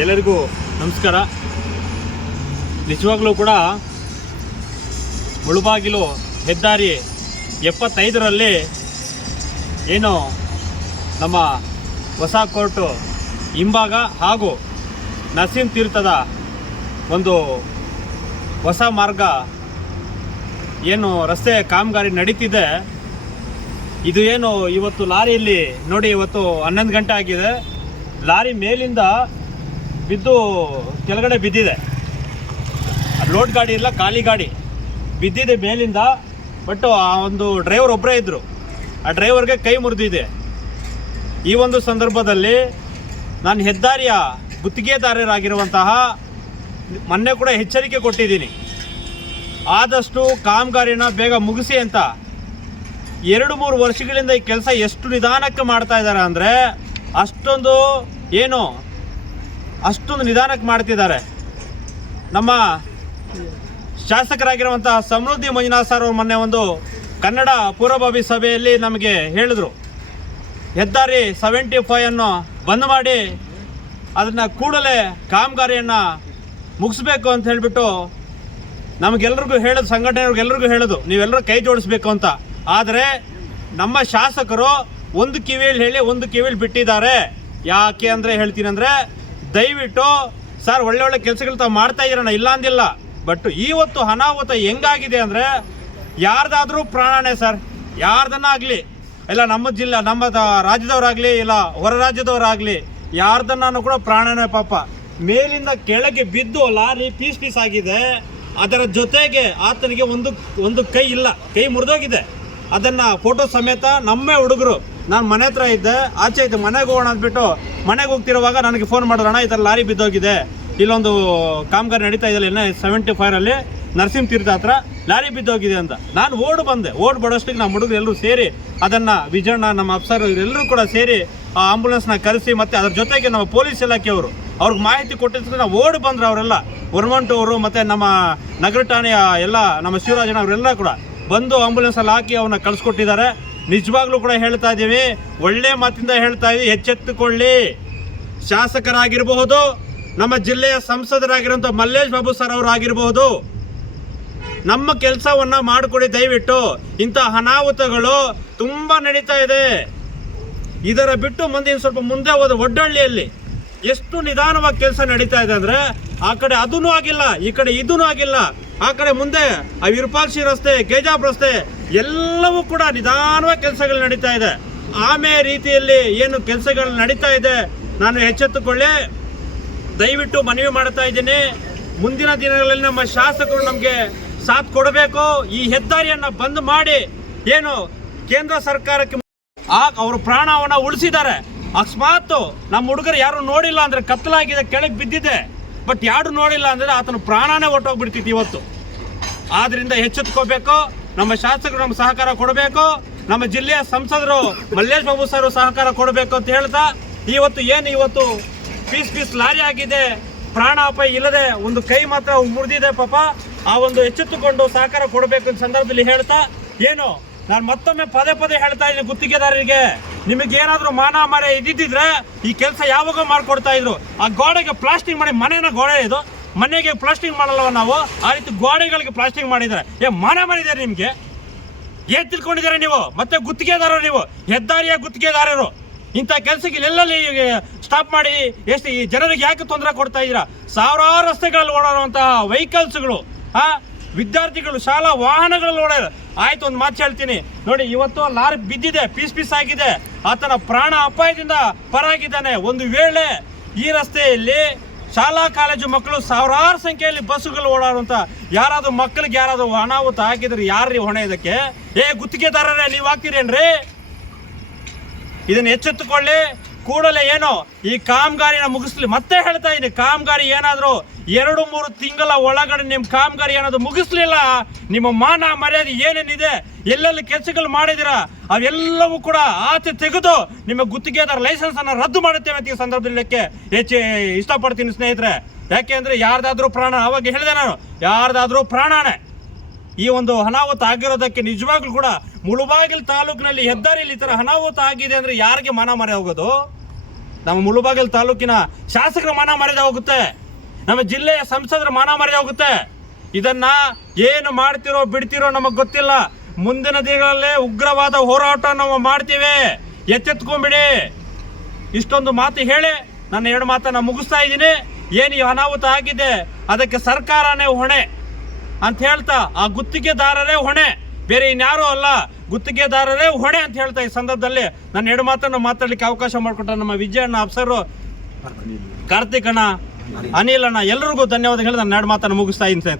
ಎಲ್ಲರಿಗೂ ನಮಸ್ಕಾರ. ನಿಜವಾಗ್ಲೂ ಕೂಡ ಮುಳುಬಾಗಿಲು ಹೆದ್ದಾರಿ ಎಪ್ಪತ್ತೈದರಲ್ಲಿ ಏನು ನಮ್ಮ ಹೊಸ ಕೋರ್ಟು ಹಿಂಭಾಗ ಹಾಗೂ ನರಸಿಂಹ ತೀರ್ಥದ ಒಂದು ಹೊಸ ಮಾರ್ಗ ಏನು ರಸ್ತೆ ಕಾಮಗಾರಿ ನಡೀತಿದೆ. ಇದು ಏನು ಇವತ್ತು ಲಾರಿಯಲ್ಲಿ ನೋಡಿ ಇವತ್ತು ಹನ್ನೊಂದು ಗಂಟೆ ಆಗಿದೆ. ಲಾರಿ ಮೇಲಿಂದ ಬಿದ್ದು ಕೆಳಗಡೆ ಬಿದ್ದಿದೆ. ಲೋಡ್ ಗಾಡಿ ಇಲ್ಲ, ಖಾಲಿ ಗಾಡಿ. ಬಿದ್ದಿದೆ ಮೇಲಿಂದ ಬಟ್ ಆ ಒಂದು ಡ್ರೈವರ್ ಒಬ್ಬರೇ ಇದ್ದರು ಆ ಡ್ರೈವರ್ಗೆ ಕೈ ಮುರಿದಿದೆ. ಈ ಒಂದು ಸಂದರ್ಭದಲ್ಲಿ ನಾನು ಹೆದ್ದಾರಿಯ ಗುತ್ತಿಗೆದಾರರಾಗಿರುವಂತಹ ಮೊನ್ನೆ ಕೂಡ ಎಚ್ಚರಿಕೆ ಕೊಟ್ಟಿದ್ದೀನಿ. ಆದಷ್ಟು ಕಾಮಗಾರಿನ ಬೇಗ ಮುಗಿಸಿ ಅಂತ. ಎರಡು ಮೂರು ವರ್ಷಗಳಿಂದ ಈ ಕೆಲಸ ಎಷ್ಟು ನಿಧಾನಕ್ಕೆ ಮಾಡ್ತಾ ಇದ್ದಾರೆ ಅಂದರೆ ಅಷ್ಟೊಂದು ಏನು ಅಷ್ಟೊಂದು ನಿಧಾನಕ್ಕೆ ಮಾಡ್ತಿದ್ದಾರೆ. ನಮ್ಮ ಶಾಸಕರಾಗಿರುವಂತಹ ಸಮೃದ್ಧಿ ಮಂಜುನಾಥ್ ಸರ್ ಅವರು ಮೊನ್ನೆ ಒಂದು ಕನ್ನಡ ಪೂರ್ವಭಾವಿ ಸಭೆಯಲ್ಲಿ ನಮಗೆ ಹೇಳಿದರು. ಹೆದ್ದಾರಿ ಸೆವೆಂಟಿ ಫೈವ್ ಅನ್ನು ಬಂದ್ ಮಾಡಿ ಅದನ್ನು ಕೂಡಲೇ ಕಾಮಗಾರಿಯನ್ನು ಮುಗಿಸ್ಬೇಕು ಅಂತ ಹೇಳಿಬಿಟ್ಟು ನಮಗೆಲ್ರಿಗೂ ಹೇಳೋದು, ಸಂಘಟನೆಯವ್ರಿಗೆಲ್ರಿಗೂ ಹೇಳೋದು ನೀವೆಲ್ಲರೂ ಕೈ ಜೋಡಿಸ್ಬೇಕು ಅಂತ. ಆದರೆ ನಮ್ಮ ಶಾಸಕರು ಒಂದು ಕಿವಿಯಲ್ಲಿ ಹೇಳಿ ಒಂದು ಕಿವಿಯಲ್ಲಿ ಬಿಟ್ಟಿದ್ದಾರೆ. ಯಾಕೆ ಅಂದರೆ ಹೇಳ್ತೀನಿ ಅಂದರೆ ದಯವಿಟ್ಟು, ಸರ್, ಒಳ್ಳೆ ಒಳ್ಳೆ ಕೆಲಸಗಳು ತಾವು ಮಾಡ್ತಾ ಇರೋಣ ಇಲ್ಲ ಅಂದಿಲ್ಲ. ಬಟ್ ಇವತ್ತು ಅನಾಹುತ ಹೆಂಗಾಗಿದೆ ಅಂದರೆ, ಯಾರ್ದಾದ್ರೂ ಪ್ರಾಣನೇ ಸರ್, ಯಾರ್ದನ್ನ ಆಗಲಿ, ಇಲ್ಲ ನಮ್ಮ ಜಿಲ್ಲೆ, ನಮ್ಮ ರಾಜ್ಯದವರಾಗಲಿ, ಇಲ್ಲ ಹೊರ ರಾಜ್ಯದವರಾಗಲಿ ಯಾರ್ದನ್ನು ಕೂಡ ಪ್ರಾಣನೇ ಪಾಪ. ಮೇಲಿಂದ ಕೆಳಗೆ ಬಿದ್ದು ಲಾರಿ ಪೀಸ್ ಪೀಸ್ ಆಗಿದೆ. ಅದರ ಜೊತೆಗೆ ಆತನಿಗೆ ಒಂದು ಒಂದು ಕೈ ಇಲ್ಲ, ಕೈ ಮುರಿದೋಗಿದೆ. ಅದನ್ನು ಫೋಟೋ ಸಮೇತ ನಮ್ಮೇ ಹುಡುಗರು ನಾನು ಮನೆ ಹತ್ರ ಇದ್ದೆ, ಆಚೆ ಇದ್ದೆ, ಮನೆಗೆ ಹೋಗೋಣ ಅಂದ್ಬಿಟ್ಟು ಮನೆಗೆ ಹೋಗ್ತಿರುವಾಗ ನನಗೆ ಫೋನ್ ಮಾಡೋಣ ಈ ಥರ ಲಾರಿ ಬಿದ್ದೋಗಿದೆ. ಇಲ್ಲೊಂದು ಕಾಮಗಾರಿ ನಡೀತಾ ಇದೆ ಇನ್ನ ಸೆವೆಂಟಿ ಫೈವಲ್ಲಿ ನರಸಿಂಹ ತೀರ್ಥ ಹತ್ರ ಲಾರಿ ಬಿದ್ದೋಗಿದೆ ಅಂತ. ನಾನು ಓಡ್ ಬಂದೆ. ಓಡ್ ಬಡೋಷ್ಟಿಗೆ ನಮ್ಮ ಹುಡುಗರು ಎಲ್ಲರೂ ಸೇರಿ ಅದನ್ನು ವಿಜಯಣ್ಣ, ನಮ್ಮ ಅಫ್ಸರ್ ಎಲ್ಲರೂ ಕೂಡ ಸೇರಿ ಆ ಆಂಬುಲೆನ್ಸ್ನ ಕರೆಸಿ ಮತ್ತು ಅದ್ರ ಜೊತೆಗೆ ನಮ್ಮ ಪೊಲೀಸ್ ಇಲಾಖೆಯವರು ಅವ್ರಿಗೆ ಮಾಹಿತಿ ಕೊಟ್ಟಿದ್ರೆ ನಾವು ಓಡಿ ಬಂದ್ರು ಅವರೆಲ್ಲ. ವರ್ಮಂಟ್ ಅವರು ಮತ್ತು ನಮ್ಮ ನಗರ ಠಾಣೆಯ ಎಲ್ಲ ನಮ್ಮ ಶಿವರಾಜನ ಅವರೆಲ್ಲ ಕೂಡ ಬಂದು ಆಂಬುಲೆನ್ಸಲ್ಲಿ ಹಾಕಿ ಅವನ್ನ ಕಳಿಸ್ಕೊಟ್ಟಿದ್ದಾರೆ. ನಿಜವಾಗ್ಲೂ ಕೂಡ ಹೇಳ್ತಾ ಇದ್ದೀವಿ. ಒಳ್ಳೆ ಮಾತಿಂದ ಹೇಳ್ತಾ ಇದ್ದೀವಿ. ಎಚ್ಚೆತ್ತುಕೊಳ್ಳಿ. ಶಾಸಕರಾಗಿರಬಹುದು, ನಮ್ಮ ಜಿಲ್ಲೆಯ ಸಂಸದರಾಗಿರುವಂಥ ಮಲ್ಲೇಶ್ ಬಾಬು ಸರ್ ಅವರು ಆಗಿರಬಹುದು. ನಮ್ಮ ಕೆಲಸವನ್ನ ಮಾಡಿಕೊಡಿ, ದಯವಿಟ್ಟು. ಇಂಥ ಅನಾಹುತಗಳು ತುಂಬಾ ನಡೀತಾ ಇದೆ. ಇದರ ಬಿಟ್ಟು ಮುಂದೆ ಸ್ವಲ್ಪ ಮುಂದೆ ಹೋದ ಒಡ್ಡಳ್ಳಿಯಲ್ಲಿ ಎಷ್ಟು ನಿಧಾನವಾಗಿ ಕೆಲಸ ನಡೀತಾ ಇದೆ ಅಂದ್ರೆ ಆ ಕಡೆ ಅದೂ ಆಗಿಲ್ಲ, ಈ ಕಡೆ ಇದೂ ಆಗಿಲ್ಲ. ಆ ಕಡೆ ಮುಂದೆ ಆ ವಿರೂಪಾಕ್ಷಿ ರಸ್ತೆ, ಗೇಜಾಬ್ ರಸ್ತೆ ಎಲ್ಲವೂ ಕೂಡ ನಿಧಾನವಾಗಿ ಕೆಲಸಗಳು ನಡೀತಾ ಇದೆ. ಆಮೆ ರೀತಿಯಲ್ಲಿ ಏನು ಕೆಲಸಗಳು ನಡೀತಾ ಇದೆ, ನಾನು ಎಚ್ಚೆತ್ತುಕೊಳ್ಳಿ. ದಯವಿಟ್ಟು ಮನವಿ ಮಾಡ್ತಾ ಇದ್ದೀನಿ. ಮುಂದಿನ ದಿನಗಳಲ್ಲಿ ನಮ್ಮ ಶಾಸಕರು ನಮಗೆ ಸಾಥ್ ಕೊಡಬೇಕು. ಈ ಹೆದ್ದಾರಿಯನ್ನು ಬಂದ್ ಮಾಡಿ ಏನು ಕೇಂದ್ರ ಸರ್ಕಾರಕ್ಕೆ ಆ ಅವರು ಪ್ರಾಣವನ್ನ ಉಳಿಸಿದ್ದಾರೆ. ಅಕಸ್ಮಾತ್ ನಮ್ಮ ಹುಡುಗರು ಯಾರು ನೋಡಿಲ್ಲ ಅಂದ್ರೆ ಕತ್ತಲಾಗಿದೆ, ಕೆಳಗೆ ಬಿದ್ದಿದೆ. ಬಟ್ ಯಾರು ನೋಡಿಲ್ಲ ಅಂದ್ರೆ ಆತನ ಪ್ರಾಣನೇ ಹೊಟ್ಟೋಗ್ಬಿಡ್ತಿತ್ತು ಇವತ್ತು. ಆದ್ದರಿಂದ ಎಚ್ಚೆತ್ಕೋಬೇಕು. ನಮ್ಮ ಶಾಸಕರು ನಮ್ಮ ಸಹಕಾರ ಕೊಡಬೇಕು. ನಮ್ಮ ಜಿಲ್ಲೆಯ ಸಂಸದರು ಮಲ್ಲೇಶ್ ಬಾಬು ಸರ್ ಸಹಕಾರ ಕೊಡಬೇಕು ಅಂತ ಹೇಳ್ತಾ, ಇವತ್ತು ಏನು ಇವತ್ತು ಪೀಸ್ ಪೀಸ್ ಲಾರಿ ಆಗಿದೆ ಪ್ರಾಣಾಪಾಯ ಇಲ್ಲದೆ ಒಂದು ಕೈ ಮಾತ್ರ ಮುರಿದಿದೆ ಪಾಪ. ಆ ಒಂದು ಎಚ್ಚೆತ್ತುಕೊಂಡು ಸಹಕಾರ ಕೊಡಬೇಕು ಅಂತ ಸಂದರ್ಭದಲ್ಲಿ ಹೇಳ್ತಾ, ಏನು, ನಾನು ಮತ್ತೊಮ್ಮೆ ಪದೇ ಪದೇ ಹೇಳ್ತಾ ಇದ್ದೀನಿ ಗುತ್ತಿಗೆದಾರರಿಗೆ. ನಿಮಗೆ ಏನಾದರೂ ಮಾನ ಮರೆ ಇದ್ದಿದ್ರೆ ಈ ಕೆಲಸ ಯಾವಾಗ ಮಾಡ್ಕೊಡ್ತಾ ಇದ್ರು. ಆ ಗೋಡೆಗೆ ಪ್ಲಾಸ್ಟಿಕ್ ಮಾಡಿ ಮನೆನ ಗೋಡೆ ಇದು. ಮನೆಗೆ ಪ್ಲಾಸ್ಟಿಕ್ ಮಾಡಲ್ವ ನಾವು? ಆ ರೀತಿ ಗೋಡೆಗಳಿಗೆ ಪ್ಲಾಸ್ಟಿಕ್ ಮಾಡಿದ್ದಾರೆ ಏ, ಮಾನ ಮಾಡಿದ್ದಾರೆ ನಿಮಗೆ? ಏನ್ ತಿಳ್ಕೊಂಡಿದ್ದಾರೆ ನೀವು? ಮತ್ತೆ ಗುತ್ತಿಗೆದಾರರು ನೀವು? ಹೆದ್ದಾರಿಯ ಗುತ್ತಿಗೆದಾರರು. ಇಂಥ ಕೆಲಸಕ್ಕೆ ಎಲ್ಲೆಲ್ಲಿ ಸ್ಟಾಪ್ ಮಾಡಿ? ಎಷ್ಟು ಈ ಜನರಿಗೆ ಯಾಕೆ ತೊಂದರೆ ಕೊಡ್ತಾ ಇದ್ದೀರಾ? ಸಾವಿರಾರು ರಸ್ತೆಗಳಲ್ಲಿ ಓಡಾಡುವಂತಹ ವೆಹಿಕಲ್ಸ್ಗಳು ಆ, ವಿದ್ಯಾರ್ಥಿಗಳು, ಶಾಲಾ ವಾಹನಗಳಲ್ಲಿ ಓಡಾಡ ಆಯ್ತು, ಒಂದು ಮಾತು ಹೇಳ್ತೀನಿ. ನೋಡಿ, ಇವತ್ತು ಲಾರಿ ಬಿದ್ದಿದೆ, ಪೀಸ್ ಪೀಸ್ ಆಗಿದೆ. ಆತನ ಪ್ರಾಣ ಅಪಾಯದಿಂದ ಪರಾಗಿದ್ದಾನೆ. ಒಂದು ವೇಳೆ ಈ ರಸ್ತೆಯಲ್ಲಿ ಶಾಲಾ ಕಾಲೇಜು ಮಕ್ಕಳು ಸಾವಿರಾರು ಸಂಖ್ಯೆಯಲ್ಲಿ ಬಸ್ಸುಗಳು ಓಡಾಡುವಂಥ ಯಾರಾದರೂ ಮಕ್ಕಳಿಗೆ ಯಾರಾದರೂ ಅನಾಹುತ ಹಾಕಿದ್ರೆ ಯಾರ್ರಿ ಹೊಣೆ ಇದಕ್ಕೆ? ಏ ಗುತ್ತಿಗೆದಾರರೇ, ನೀವು ಹಾಕ್ತೀರೇನ್ರಿ ಇದನ್ನ ಎಚ್ಚೆತ್ತುಕೊಳ್ಳಿ. ಕೂಡಲೇ ಏನೋ ಈ ಕಾಮಗಾರಿನ ಮುಗಿಸ್ಲಿ. ಮತ್ತೆ ಹೇಳ್ತಾ ಇದ್ದೀನಿ, ಕಾಮಗಾರಿ ಏನಾದರೂ ಎರಡು, ಮೂರು ತಿಂಗಳ ಒಳಗಡೆ ನಿಮ್ಮ ಕಾಮಗಾರಿ ಏನಾದರೂ ಮುಗಿಸ್ಲಿಲ್ಲ, ನಿಮ್ಮ ಮಾನ ಮರ್ಯಾದೆ ಏನೇನಿದೆ, ಎಲ್ಲೆಲ್ಲಿ ಕೆಲಸಗಳು ಮಾಡಿದಿರ ಅವೆಲ್ಲವೂ ಕೂಡ ಆಚೆ ತೆಗೆದು ನಿಮ್ಮ ಗುತ್ತಿಗೆದಾರ ಲೈಸೆನ್ಸ್ ಅನ್ನ ರದ್ದು ಮಾಡುತ್ತೇವೆ ಅಂತ ಈ ಸಂದರ್ಭದಲ್ಲಿ ಹೆಚ್ಚು ಇಷ್ಟಪಡ್ತೀನಿ ಸ್ನೇಹಿತರೆ. ಯಾಕೆ ಅಂದರೆ ಯಾರ್ದಾದ್ರೂ ಪ್ರಾಣ, ಅವಾಗ ಹೇಳಿದೆ ನಾನು, ಯಾರ್ದಾದ್ರೂ ಪ್ರಾಣನೇ. ಈ ಒಂದು ಅನಾಹುತ ಆಗಿರೋದಕ್ಕೆ ನಿಜವಾಗ್ಲೂ ಕೂಡ ಮುಳುಬಾಗಿಲು ತಾಲೂಕಿನಲ್ಲಿ ಹೆದ್ದಾರಿಯಲ್ಲಿ ಈ ತರ ಅನಾಹುತ ಆಗಿದೆ ಅಂದ್ರೆ ಯಾರಿಗೆ ಮನ ಮರೆ ಹೋಗೋದು? ನಮ್ಮ ಮುಳುಬಾಗಿಲು ತಾಲೂಕಿನ ಶಾಸಕರ ಮಾನ ಮರ್ಯಾದೆ ಹೋಗುತ್ತೆ. ನಮ್ಮ ಜಿಲ್ಲೆಯ ಸಂಸದರ ಮಾನ ಮರ್ಯಾದೆ ಹೋಗುತ್ತೆ. ಇದನ್ನ ಏನು ಮಾಡ್ತಿರೋ ಬಿಡ್ತಿರೋ ನಮಗೆ ಗೊತ್ತಿಲ್ಲ. ಮುಂದಿನ ದಿನಗಳಲ್ಲೇ ಉಗ್ರವಾದ ಹೋರಾಟ ನಾವು ಮಾಡ್ತೀವಿ. ಎಚ್ಚೆತ್ಕೊಂಡ್ಬಿಡಿ. ಇಷ್ಟೊಂದು ಮಾತು ಹೇಳಿ ನನ್ನ ಎರಡು ಮಾತನ್ನ ಮುಗಿಸ್ತಾ ಇದ್ದೀನಿ. ಏನು ಅನಾಹುತ ಆಗಿದೆ? ಅದಕ್ಕೆ ಸರ್ಕಾರನೇ ಹೊಣೆ. ಅಂತ ಹೇಳ್ತಾ ಆ ಗುತ್ತಿಗೆದಾರರೇ ಹೊಣೆ. ಬೇರೆ ಇನ್ಯಾರೂ ಅಲ್ಲ ಗುತ್ತಿಗೆದಾರರೇ ಹೊಣೆ ಅಂತ ಹೇಳ್ತಾ ಈ ಸಂದರ್ಭದಲ್ಲಿ ನನ್ನ ಎರಡು ಮಾತನ್ನು ಮಾತಾಡ್ಲಿಕ್ಕೆ ಅವಕಾಶ ಮಾಡಿಕೊಟ್ಟ ನಮ್ಮ ವಿಜಯಣ್ಣ ಅಪ್ಸರು ಕಾರ್ತಿಕ್ ಅಣ್ಣ. ಅನಿಲ್ ಅಣ್ಣ ಎಲ್ರಿಗೂ ಧನ್ಯವಾದ ಹೇಳಿ ನನ್ನ ಎರಡು ಮಾತನ್ನು ಮುಗಿಸ್ತಾ ಇದ್ದೀನಿ